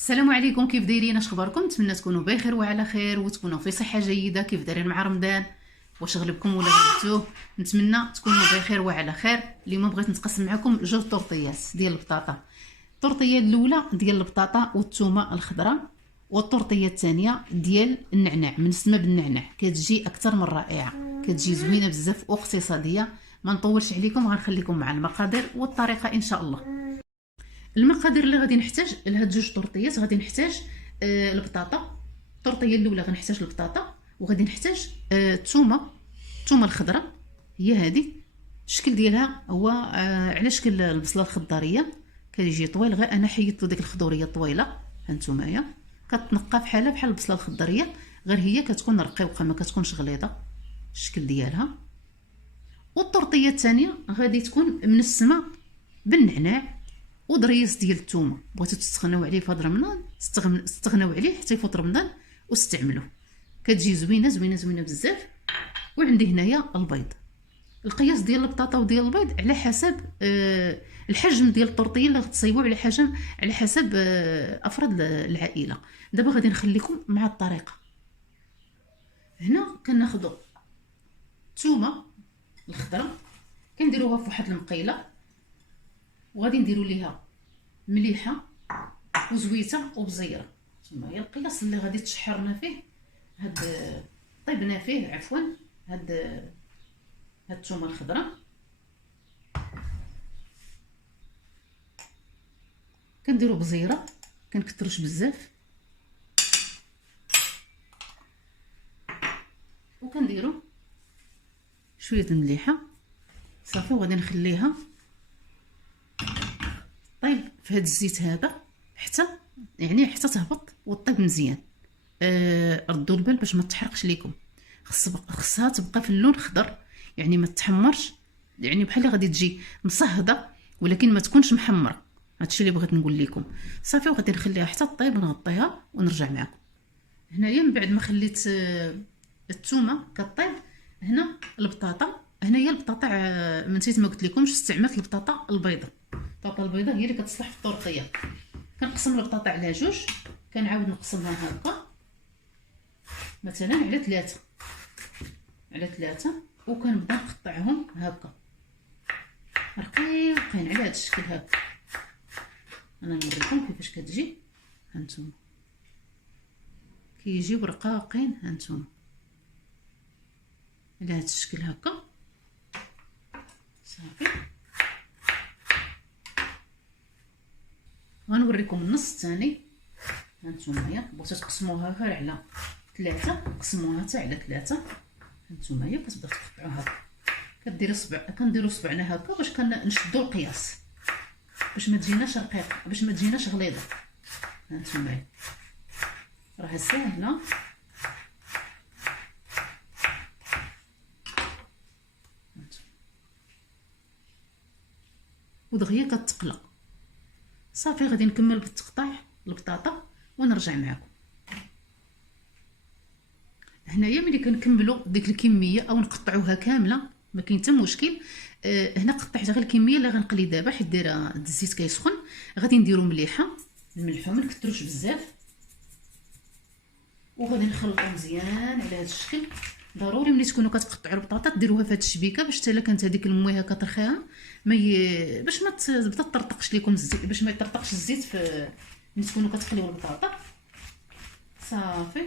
السلام عليكم، كيف دايرين؟ اش اخباركم؟ نتمنى تكونوا بخير وعلى خير وتكونوا في صحه جيده. كيف دايرين مع رمضان؟ واش غلبكم ولا غلبتوه؟ نتمنى تكونوا بخير وعلى خير. اليوم بغيت نتقسم معكم جوج طورطيات ديال البطاطا. الطورطيه الاولى ديال البطاطا والثومه الخضراء، والطورطيه الثانيه ديال النعناع من السما بالنعناع. كتجي اكثر من رائعه، كتجي زوينه بزاف واقتصاديه. ما نطولش عليكم، غنخليكم مع المقادير والطريقه ان شاء الله. المقادير اللي غادي نحتاج لهاد جوج طورطيات، غادي نحتاج البطاطا. الطورطيه الاولى غنحتاج البطاطا، وغادي نحتاج الثومه الخضراء. هي هذه الشكل ديالها هو على شكل البصله الخضاريه، كيجي طويل. غير انا حيدت ديك الخضوريه الطويله، هانتومايا كتنقى بحال البصله الخضاريه، غير هي كتكون رقيقه ما كتكونش غليظه الشكل ديالها. والطورطيه الثانيه غادي تكون منسمه بالنعناع ودريس ديال الثومه. بغيتو تستغناو عليه في هذا رمضان، استغناو عليه حتى يفوت رمضان واستعملوه. كتجي زوينه زوينه زوينه بزاف. وعندي هنايا البيض. القياس ديال البطاطا وديال البيض على حسب الحجم ديال الطورطيه اللي غتصايبوا، على حسب افراد العائله. دابا غادي نخليكم مع الطريقه. هنا كناخذوا الثومه الخضراء، كنديروها في واحد المقيله، وغادي نديروا ليها مليحه وزويته وبزيره. ثم هي القياس اللي غادي تشحرنا فيه هاد طيبنا فيه عفوا هاد الثومه الخضراء. كنديروا بزيره، كنكثروش بزاف، وكنديروا شويه المليحه صافي. وغادي نخليها طيب في هاد الزيت هذا حتى تهبط وطيب مزيان. ردوا البال باش ما تحرقش لكم. خصها تبقى في اللون خضر، يعني ما تحمرش، يعني بحال اللي غادي تجي مصهده ولكن ما تكونش محمره. هادشي اللي بغيت نقول لكم. صافي وغادي نخليها حتى طيب، نغطيها ونرجع معكم. هنايا من بعد ما خليت الثومه كطيب، هنا البطاطا. هنايا البطاطا ما نسيت ما قلت لكمش، استعملت البطاطا البيضاء. البطاطا البيضاء هي اللي كتصلح في الطورطيه. كنقسم البطاطا على جوج، كنعاود نقسمها هكا مثلا على ثلاثة، وكنبدا نقطعهم هكا رقيقين على هذا الشكل هكا. انا نوريكم كيفاش كتجي. هانتوما كيجيو رقاقين، هانتوما على هذا الشكل هكا صافي. غنوريكم النص الثاني. هانتوما بغيتو تقسموها غير على ثلاثة، قسموها حتى على ثلاثة. هانتوما كتبدا تقطعوا هكا، كنديروا صبعنا هكا باش كنشدوا القياس، باش ما تجيناش رقيقه، باش ما تجيناش غليظه. هانتوما راه ساهله. ودغيا كتقلى صافي. غادي نكمل بالتقطيع البطاطا ونرجع معكم. هنايا ملي كنكملوا ديك الكميه او نقطعوها كامله ما كاين حتى مشكل. هنا قطعت غير الكميه اللي غنقلي دابا، حيت دايره الزيت كيسخن. غادي نديروا مليحه الملحه، ما نكثروش بزاف، وغادي نخلطوا مزيان على هذا الشكل. ضروري ملي تكونوا كتقطعوا البطاطا ديروها في هذه الشبيكه، باش حتى الا كانت هذيك المويها كترخيها باش ما تبدا تطرطقش لكم الزيت، باش ما يطرطقش الزيت ملي تكونوا كتقليو البطاطا صافي.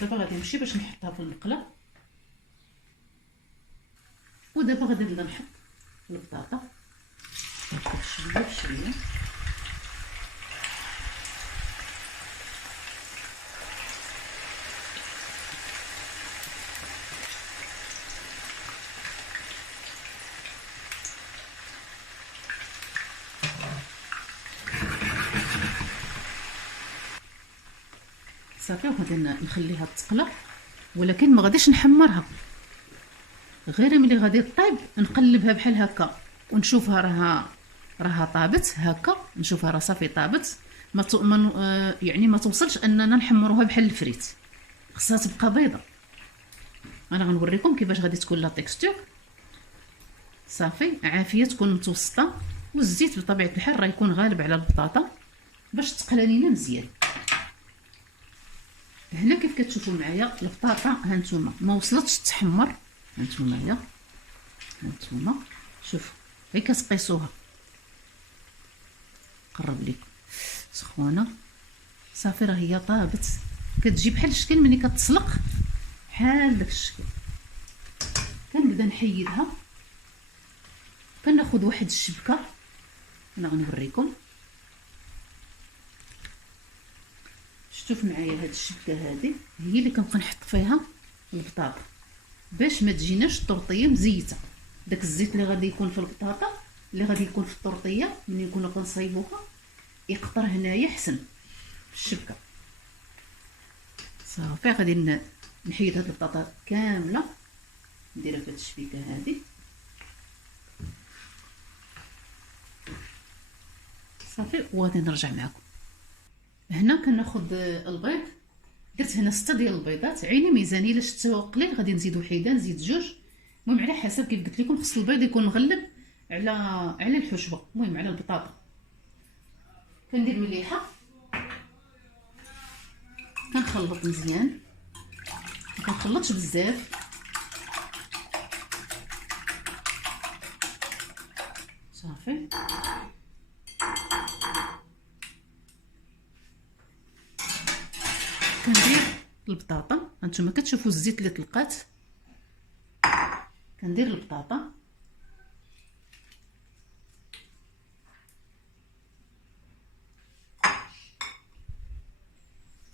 دابا غادي نمشي باش نحطها في المقله، ودابا غادي نبدا نحط البطاطا شويه بشويه. صافي وغادي نخليها تقلى، ولكن ما غاديش نحمرها. غير ملي غادي طيب نقلبها بحال هكا ونشوفها راها طابت هكا، نشوفها راه صافي طابت. يعني ما توصلش اننا نحمروها بحال الفريت، خصها تبقى بيضه. انا غنوريكم كيفاش غادي تكون لا تيكستور. صافي عافيه تكون متوسطه، والزيت بطبيعه الحال راه يكون غالب على البطاطا. باش تقلى لينا مزيان. هنا كيف كتشوفوا معايا البطاطا ها نتوما ما وصلتش تحمر، ها نتوما ها نتوما شوفوا غير كتقيسوها. قرب لكم سخونه صافي، راه هي طابت، كتجي بحال الشكل ملي كتسلق بحال داك الشكل. كنبدا نحيدها، كناخذ واحد الشبكه، انا غنوريكم. شوف معايا هاد الشبكه هذه هي اللي كنبقى نحط فيها البطاطا باش ما تجيناش الطرطيه مزيته. داك الزيت اللي غادي يكون في البطاطا اللي غادي يكون في الطرطيه ملي نكونوا كنصايبوها يقطر هنايا حسن في الشبكه. صافي غادي نحيد هاد البطاطا كامله، نديرها في هاد الشبيكه هذه صافي، وغادي نرجع معكم. هنا كناخذ البيض، درت هنا 6 ديال البيضات، عيني ميزاني، الا شفتو قليل غادي نزيد وحيده، نزيد 2. المهم على حسب كيف قلت لكم، خص البيض يكون مغلب على الحشوه، المهم على البطاطا. كندير مليحه، كنخلط مزيان، ما كنخلطش بزاف. صافي كندير البطاطا، هانتوما كتشوفوا الزيت اللي طلقات. كندير البطاطا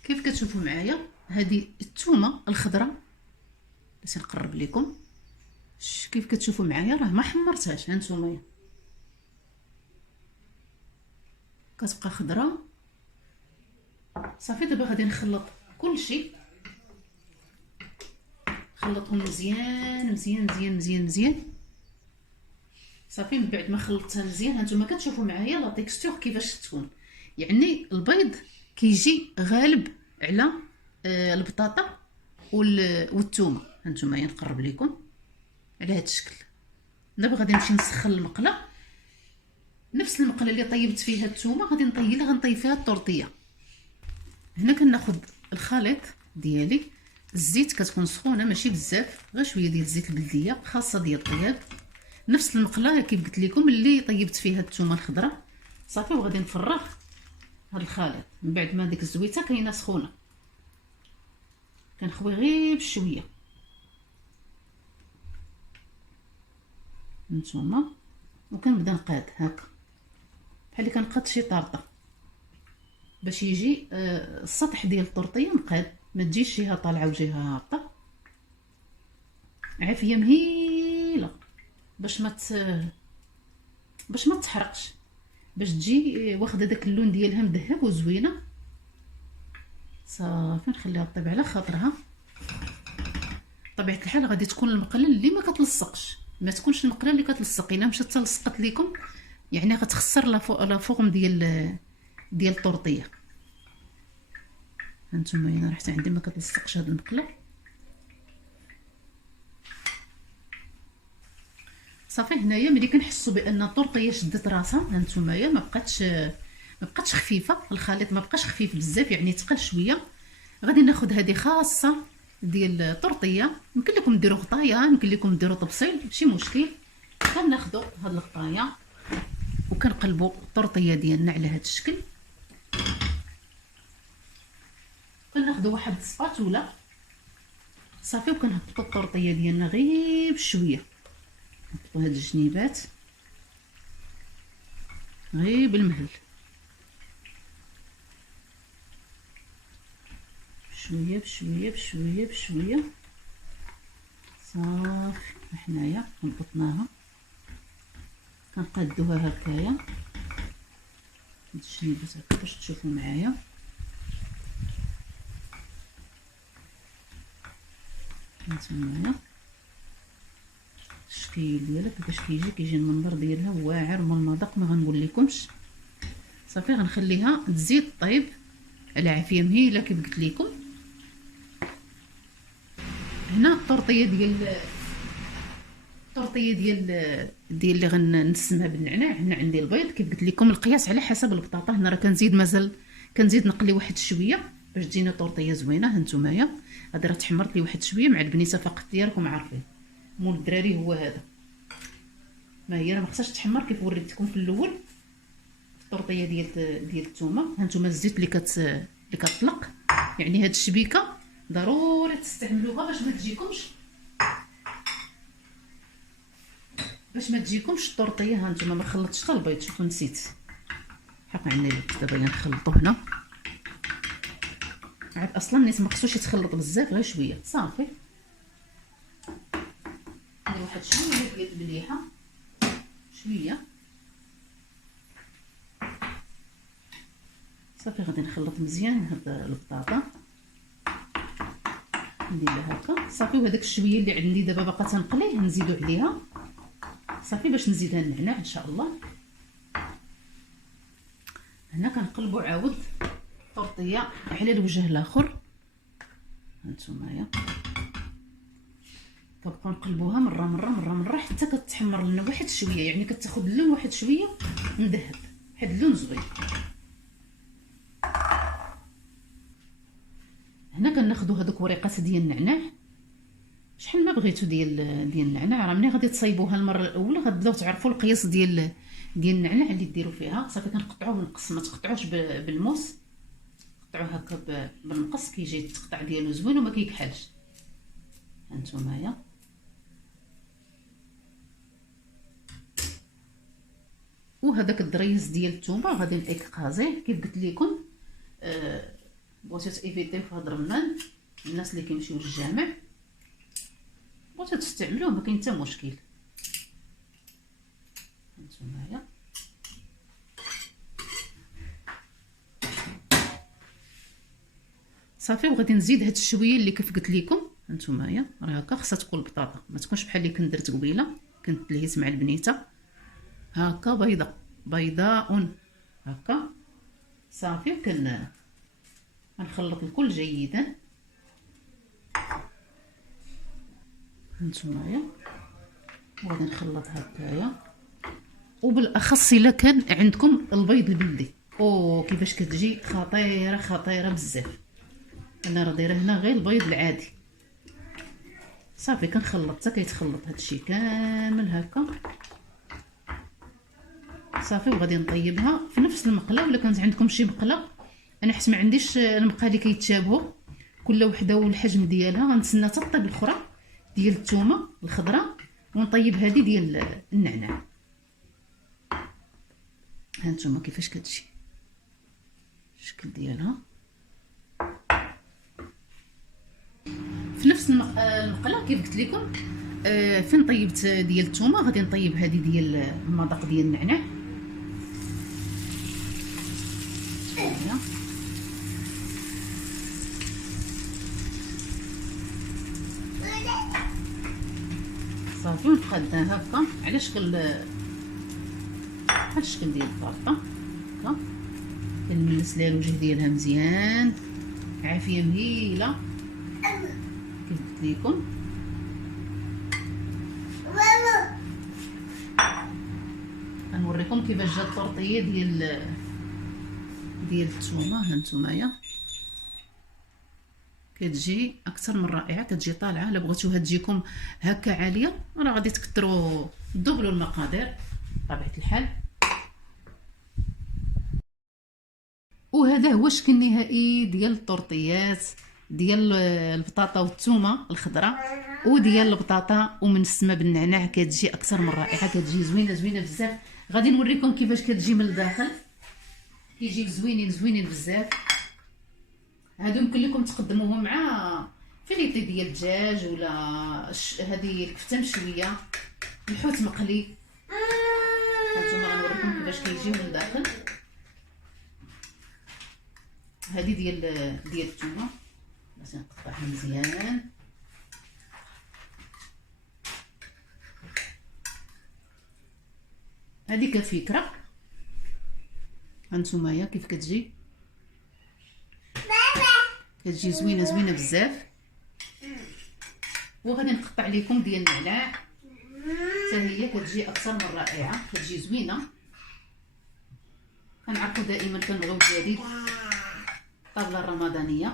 كيف كتشوفوا معايا. هذه الثومه الخضراء باش نقرب لكم، كيف كتشوفوا معايا راه ما حمرتهاش، هانتوما كتبقى خضراء. صافي دابا غادي نخلط كلشي، خلطهم مزيان مزيان مزيان مزيان مزيان. صافي من بعد ما خلطتها مزيان هانتوما كتشوفوا معايا لا تيكستور كيفاش تكون، يعني البيض كيجي غالب على البطاطا والثومه. هانتوما نقرب لكم على هذا الشكل. دابا غادي نمشي نسخن المقله، نفس المقله اللي طيبت فيها الثومه غادي غنطيب فيها الطورطيه. هنا كناخذ الخليط ديالي، الزيت كتكون سخونه ماشي بزاف، غير شويه ديال الزيت البلديه خاصه ديال الطياب، نفس المقله كيف قلت لكم اللي طيبت فيها الثومه الخضراء. صافي وغادي نفرغ هذا الخليط من بعد ما ديك الزويته كاينه سخونه، كنخوي غير بشويه نتوما، وكنبدا نقاد هكا بحال اللي كنقاد شي طارطه باش يجي السطح ديال الطرطيه مقاد، ما تجيش جهه طالعه وجهه هابطه، عافيه مهيله باش ما تحرقش، باش تجي واخده داك اللون ديالها مذهب وزوينه. صافي نخليها طيب على خاطرها. طبيعه الحال غادي تكون المقله اللي ما كتلصقش، ما تكونش المقله اللي كتلصق، الا مشات تلصقت لكم يعني غتخسر لا فورم ديال الطورطيه. هانتوما هنا حتى عندي ما كتلصقش هاد المقله. صافي هنايا ملي كنحسوا بان الطورطيه شدت راسها، هانتوما ما بقاتش خفيفه، الخليط ما بقاش خفيف بزاف يعني تقل شويه، غادي ناخذ هذه خاصه ديال الطورطيه. يمكن لكم ديروا غطايه، يمكن لكم ديروا طبسيل، ماشي مشكل. كناخذوا هاد الغطايه وكنقلبوا الطورطيه ديالنا على هاد الشكل. كناخذوا واحد السباتولا صافي، وكنهبطوا الطورطيه ديالنا غير بشويه، نحطوا هاد الجنيبات غير بالمهل بشويه بشويه بشويه بشويه. صافي حنايا هبطناها، كنقادوها هكايا هاد الجنيبات هكا باش تشوفوا معايا. هانتوما الشكل ديالها كيفاش كيجي المنظر ديالها واعر وما المذاق ما غنقول لكمش. صافي غنخليها تزيد طيب على عافيه مهيله كيف قلت لكم. هنا الطورطيه الطورطيه ديال اللي غنسمها بالنعناع. هنا عندي البيض كيف قلت لكم، القياس على حسب البطاطا. هنا راه كنزيد مازال كنزيد نقلي واحد شويه باش تجينا طورطيه زوينه. هانتومايا هادي راه تحمرت لي واحد شويه مع البنيته فقط ديالكم عارفين. مول الدراري هو هذا، ما هي راه ما خصهاش تحمر كيف وريتكم في الاول. الطورطيه ديال الثومه. هانتوما الزيت اللي كتطلق، يعني هاد الشبيكه ضروري تستعملوها باش ما تجيكمش الطورطيه. هانتوما ما خلطتش حتى البيض، شوفوا نسيت حق عندي دابا نخلطو هنا. عاد اصلا الناس ما خصوش يتخلط بزاف، غير شويه صافي. ندير واحد شويه ديال المليحه، شويه صافي. غادي نخلط مزيان هاد البطاطا، نديرها هكا صافي. وهذاك الشويه اللي عندي دابا باقا تنقليه نزيدو عليها صافي باش نزيدها النعناع ان شاء الله. هنا كنقلبوا عاود الطورطيه على الوجه الاخر. هانتومايا كنبقاو نقلبوها مره حتى كتحمر لنا واحد شويه، يعني كتاخذ اللون واحد شويه مذهب، واحد اللون زوين. هنا كناخذوا هذوك وريقات ديال النعناع، شحال ما بغيتو ديال النعناع. راه ملي غادي تصايبوها المره الاولى غتبداو تعرفوا القياس ديال النعناع اللي ديروا فيها. صافي كنقطعوه بالمقص، ما تقطعوش بالموس، قطعوه هكا بالمقص كيجي التقطع ديالو زوين وما كيكحلش. هانتومايا وهذاك الدريس ديال الثومه غادي نكازيه كيف قلت لكم. بغيتو تيفيتيو في هاد الرمان، الناس اللي كيمشيو للجامع بغيتو تستعملوه ما كاين حتى مشكل. هانتومايا صافي. وغادي نزيد هاد الشويه اللي كيف قلت لكم. هانتومايا راه هكا خصها تكون البطاطا، ما تكونش بحال اللي كنت درت قبيله كنت لهيت مع البنيته هكا بيضاء هكا صافي. غنخلط الكل جيدا. هانتومايا وغادي نخلط هكايا. وبالاخص الا كان عندكم البيض البلدي، كيفاش كتجي خطيره بزاف. انا راه دايره هنا غير البيض العادي صافي. كنخلط حتى كيتخلط هادشي كامل هكا صافي. وغادي نطيبها في نفس المقله، ولا كانت عندكم شي مقله. انا حيت ما عنديش المقله اللي كيتشابهوا، كل وحده والحجم ديالها. غنتسنى حتى طيب الاخرى ديال الثومه الخضراء ونطيب هذه ديال النعناع. هانتوما كيفاش كتجي الشكل ديالها في نفس المقله كيف قلت لكم. فين طيبت ديال الثومه غادي نطيب هذه ديال المذاق ديال النعناع. صافي ونخدها هكا على شكل بحال الشكل ديال الطرطه هكا. كنملس ليها الوجه ديالها مزيان، عافيه مهيله كيف قلت لكم. غنوريكم كيفاش جات الطورطيه ديال الثومه. هانتومايا كتجي اكثر من رائعه، كتجي طالعه. الا بغيتوها تجيكم هكا عاليه راه غادي تكثروا دوبلوا المقادير بطبيعه الحال. وهذا هو الشكل النهائي ديال الطورطيات ديال البطاطا والثومه الخضراء وديال البطاطا ومنسمه بالنعناع. كتجي اكثر من رائعه، كتجي زوينه بزاف. غادي نوريكم كيفاش كتجي من الداخل، كيجيو زوينين بزاف. هادو يمكن لكم تقدموهم مع فيليتي ديال الدجاج، ولا هذه الكفته مشويه، الحوت مقلي. هانتوما غنوريكم كيفاش كيجي من الداخل. هذه ديال الثومه باش نقطعها مزيان. هذه كفكره. هانتوما كيف كتجي زوينه بزاف. وغادي نقطع لكم ديال النعناع حتى هي كتجي اكثر من رائعه، كتجي زوينه. كنعرفوا دائما كنبغيو الجديد، الطابله الرمضانيه.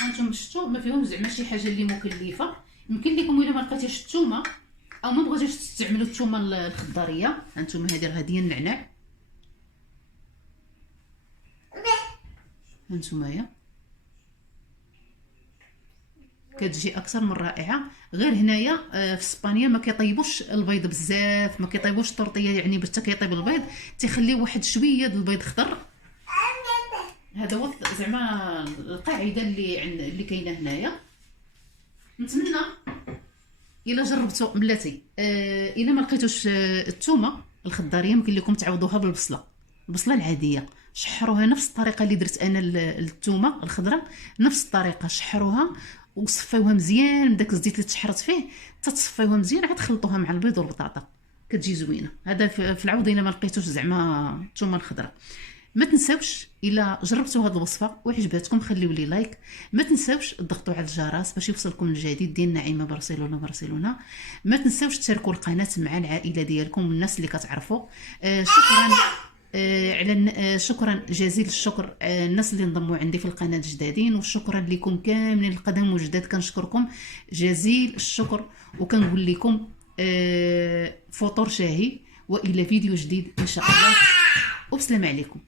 هانتوما شفتوا ما فيهم زعما شي حاجه اللي مكلفه. يمكن لكم الا ما لقيتيش الثومه او ما بغيتيش تستعملوا الثومه الخضاريه، هانتوما هذه النعناع، هانتوما كتجي اكثر من رائعه. غير هنايا في اسبانيا ما كيطيبوش البيض بزاف، ما كيطيبوش الطورطيه، يعني باش حتى كيطيب البيض تيخليو واحد شويه د البيض خضر. هذا هو زعما القاعده اللي كاينه هنايا. نتمنى الا جربتوا بلاتي، الا ما لقيتوش الثومه الخضاريه يمكن لكم تعوضوها بالبصله، البصله العاديه. شحروها نفس الطريقه اللي درت انا الثومه الخضراء، نفس الطريقه شحروها وصفيوها مزيان بداك الزيت اللي تشحرت فيه، تصفيوها مزيان عاد خلطوها مع البيض والبطاطا، كتجي زوينه. هذا في العوض الا ما لقيتوش زعما الثومه الخضراء. ما تنساوش الا جربتوا هذه الوصفه وعجبتكم خليو لي لايك، ما تنساوش تضغطوا على الجرس باش يوصلكم الجديد ديال نعيمه برسلونه. ما تنساوش تشاركوا القناه مع العائله ديالكم والناس اللي كتعرفوا. شكرا جزيل الشكر الناس اللي انضموا عندي في القناه جدادين، وشكرا لكم كاملين القدم والجداد، كنشكركم جزيل الشكر. وكنقول لكم فطور شاهي والى فيديو جديد ان شاء الله، وبسلام عليكم.